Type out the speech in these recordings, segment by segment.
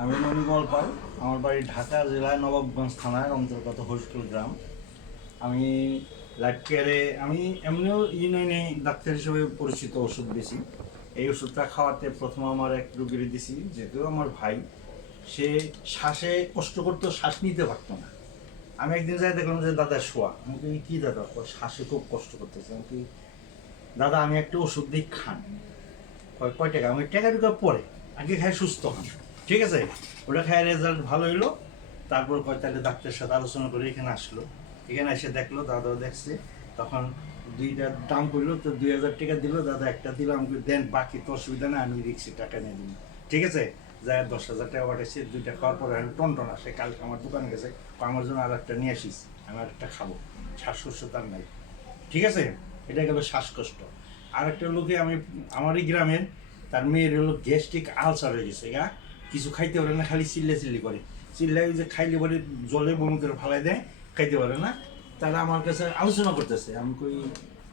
আমি মণিকমল পাল। আমার বাড়ি ঢাকা জেলায় নবাবগঞ্জ থানার অন্তর্গত হরিশকুল গ্রাম। আমি লাইফ কেয়ারে আমি এমনিও ইউনিয়নে ডাক্তার হিসেবে পরিচিত ওষুধ বেশি। এই ওষুধটা খাওয়াতে প্রথমে আমার এক রুগীর দিছি, যেহেতু আমার ভাই সে শ্বাসে কষ্ট করতো, শ্বাস নিতে পারতো না। আমি একদিন যাই দেখলাম যে দাদা শোয়া। আমি কি দাদা, শ্বাসে খুব কষ্ট করতেছে। আমি কি দাদা আমি একটা ওষুধ দিই, খান। কয় টাকা? আমি টাকা টুকা পরে, আগে খাই সুস্থ হন। ঠিক আছে, ওটা খাই রেজাল্ট ভালো হইলো। তারপর কয় তাহলে ডাক্তারের সাথে আলোচনা করে এখানে আসলো। এখানে এসে দেখলো, দাদাও দেখছে। তখন দুইটার দাম করলো, তো 2000 টাকা দিল। দাদা একটা দিল, আমাকে দেন, বাকি তো অসুবিধা না, আমি রিক্সে টাকা নিয়ে দিন। ঠিক আছে, যাই 10,000 টাকা পাঠাইছে। দুইটা খাওয়ার পরে আমি টনটন আসে, কালকে আমার দোকানে গেছে, আমার জন্য আর একটা নিয়ে আসিস, আমি আর একটা খাবো। শ্বাসকষ্ট তার নাই। ঠিক আছে, এটা গেল শ্বাসকষ্ট। আর একটা লোকে আমি আমারই গ্রামের, তার মেয়ের হলো গ্যাস্ট্রিক আলসার হয়ে গেছে গা, কিছু খাইতে পারে না, খালি চিল্লি করে। চিল্লাই যে খাইলে পরে জলে বমি করে ফালাই দেয়, খাইতে পারে না। তারা আমার কাছে আলোচনা করতেছে। আমি কই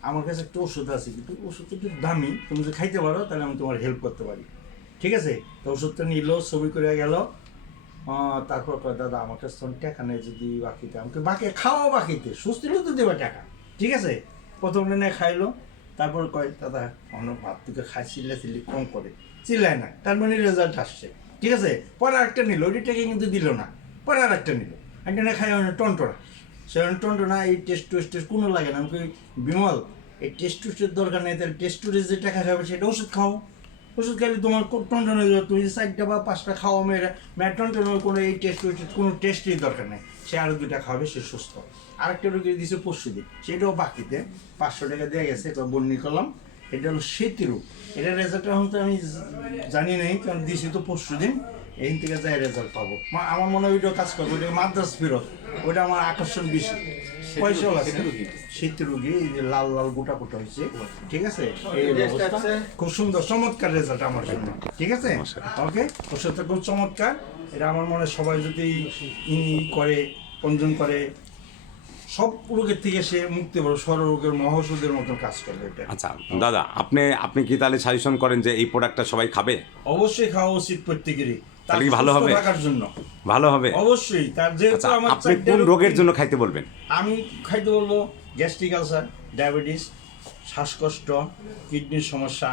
আমার কাছে একটা ওষুধ আছে, কিন্তু ওষুধটা একটু দামি, তুমি যদি খাইতে পারো তাহলে আমি তোমার হেল্প করতে পারি। ঠিক আছে, তো ওষুধটা নিল, ছবি করে গেল। তারপর কয় দাদা আমার কাছে তখন টাকা নেই, যদি বাকিতে আমাকে বাকি খাওয়া, বাকিতে সুস্থ হলেও তো দেবে টাকা। ঠিক আছে, প্রথম দিনে খাইলো। তারপর কয় দাদা অনেক ভাত থেকে খাই, চিল্লি কম করে, চিল্লায় না, তার মানে রেজাল্ট আসছে। ঠিক আছে, পরে আরেকটা নিল, ওইটি টাকা কিন্তু দিল না। পরে আর একটা নিল, একটা না খাই টনটনা। সে টনটনা, এই টেস্ট কোনো লাগে না। আমাকে বিমল এই টেস্ট দরকার নেই, তাহলে টেস্ট যে টাকা খাবে সেটা ওষুধ খাও। ওষুধ খেলে তোমার টনটন হয়ে যাবে, তুমি 4টা বা 5টা খাওয়া মেয়েরা টনটন, কোনো এই টেস্ট কোনো টেস্টেরই দরকার নেই। সে আরও 2টা খাবে, সে সুস্থ। আরেকটা রোগী দিয়েছে পরশু দিন, সেটাও বাকিতে 500 টাকা দেওয়া গেছে, বন্যি করলাম। এটা হলো সেতু রোগ। এটার রেজাল্ট এখন তো আমি জানি নাই, কারণ দিয়েছি তো পরশু দিন। এইখান থেকে যাই রেজাল্ট পাবো। আমার মনে হয় ওইটাও কাজ করবো, ওইটা মাদ্রাস ফেরত। ওইটা আমার আকর্ষণ বেশি, পয়সাও আছে। শীত রুগী, এই যে লাল লাল গোটা গোটা হয়েছে। ঠিক আছে, এই অবস্থা, খুব সুন্দর চমৎকার রেজাল্ট আমার জন্য। ঠিক আছে, ওকে, ওষুধটা খুব চমৎকার। এটা আমার মনে হয় সবাই যদি করে, পঞ্জন করে, সব রোগের থেকে সে মুক্তি পাবে, সর্বরোগের মহৌষধের মতন কাজ করবে এটা। আচ্ছা দাদা, আপনি কি তাহলে সাজেশন করেন যে এই প্রোডাক্টটা সবাই খাবে? অবশ্যই খাওয়া উচিত প্রত্যেকেরই, তাহলে কি ভালো হবে? রাখার জন্য ভালো হবে অবশ্যই। তার যেহেতু আচ্ছা, আমার আপনি কোন রোগের জন্য খাইতে বলবেন? আমি খাইতে বলবো গ্যাস্ট্রিক আলসার, ডায়াবেটিস, শ্বাসকষ্ট, কিডনির সমস্যা,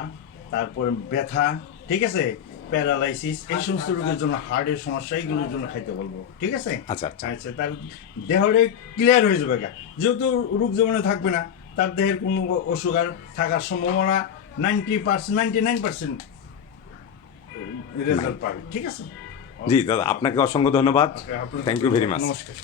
তারপরে ব্যথা, ঠিক আছে, প্যারালাইসিস, এই সমস্ত রোগের জন্য, হার্টের সমস্যা, এইগুলোর জন্য খাইতে বলবো। ঠিক আছে, আচ্ছা আচ্ছা আচ্ছা, তার দেহটাই ক্লিয়ার হয়ে যাবে গা। যেহেতু রোগ জীবনে থাকবে না, তার দেহের কোনো অসুখ আর থাকার সম্ভাবনা 90%, 99% রেজাল্ট পাবে। ঠিক আছে, জি দাদা, আপনাকে অসংখ্য ধন্যবাদ। Thank you very much. নমস্কার।